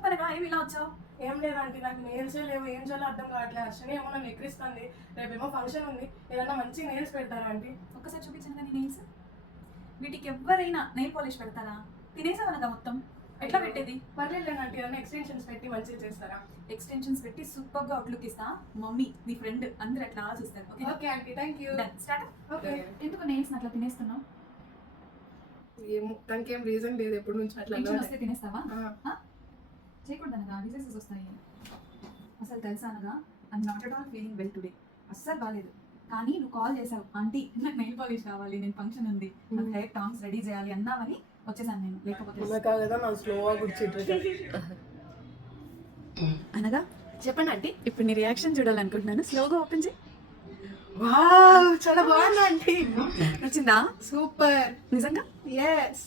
చెప్పనగా ఏమి ఇలా వచ్చావు? ఏం లేదంటే నాకు నెయిల్స్ లేవు, ఏం చేయాలో అర్థం కావట్లేదు. అశ్విని ఏమో నన్ను ఎక్కిరిస్తుంది. రేపేమో ఫంక్షన్ ఉంది, ఏదన్నా మంచి నెయిల్స్ పెడతారా ఆంటీ? ఒక్కసారి చూపించాను కానీ నెయిల్స్. వీటికి ఎవరైనా నెయిల్ పాలిష్ పెడతారా? తినేసావనగా మొత్తం. ఎట్లా పెట్టేది? పర్లేదు ఆంటీ, ఏదన్నా ఎక్స్టెన్షన్స్ పెట్టి మంచిగా చేస్తారా? ఎక్స్టెన్షన్స్ పెట్టి సూపర్ గా అవుట్లుక్ ఇస్తా. మమ్మీ, నీ ఫ్రెండ్ అందరు అట్లా చూస్తారు. Okay aunty, thank you. Start. Okay. ఎందుకు నెయిల్స్ అట్లా తినేస్తున్నావు? ఏమో దానికి ఏం రీజన్ లేదు, ఎప్పటి నుంచి అట్లా టెన్షన్ వస్తే తినేస్తావా? ఆ. చేయకూడదు అనగా డిసీజెస్ వస్తాయి. అసలు తెలుసా అనగా I'm not at all feeling well today. అస్సలు బాగాలేదు. కానీ నువ్వు కాల్ చేసావు, ఆంటీ నాకు నెయిల్ పాలిష్ కావాలి, నేను ఫంక్షన్ ఉంది, నాకు హెయిర్ టాంగ్స్ రెడీ చేయాలి అన్నావని వచ్చేసాను నేను. లేకపోతే కదా నా స్లోగా కూర్చుంటే అనగా చెప్పండి ఆంటీ. ఇప్పుడు నీ రియాక్షన్ చూడాలనుకుంటున్నాను. స్లోగా ఓపెన్ చేయి. వావ్, చాలా బాగుంది ఆంటీ. నచ్చిందా? సూపర్. నిజంగా? ఎస్.